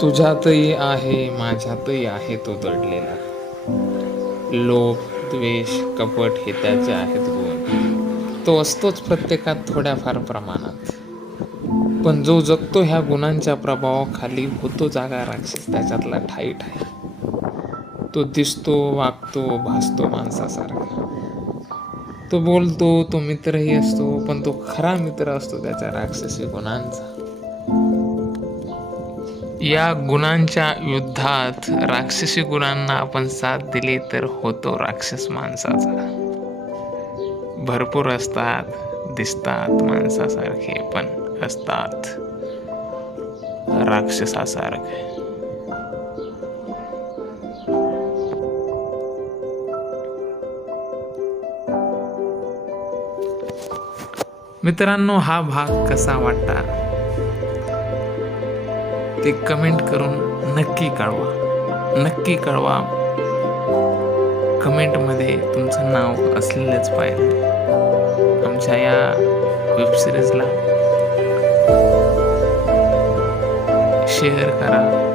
तुझ्यातही आहे माझ्यातही आहे तो दडलेला. लोभ, द्वेष, कपट हे त्याचे आहेत गुण. तो असतोच प्रत्येकात थोड्याफार प्रमाणात. पण जो जगतो ह्या गुणांच्या प्रभावाखाली होतो जागा राक्षस त्याच्यातला ठाई ठाई. तो दिसतो, वागतो, भासतो माणसासारखा. तो बोलतो, तो मित्रही असतो, पण तो खरा मित्र असतो त्याच्या राक्षसी गुणांचा. या गुणांच्या युद्धात राक्षसी गुणांना आपण साथ दिली तर होतो राक्षस माणसाचा. भरपूर असतात, दिसतात माणसासारखे, पण असतात राक्षसासारखे. मित्रांनो, हा भाग कसा वाटला ते कमेंट करून नक्की कळवा. कमेंटमध्ये तुमचं नाव असलेलंच पाहिजे. आमच्या या वेबसिरीजला शेअर करा,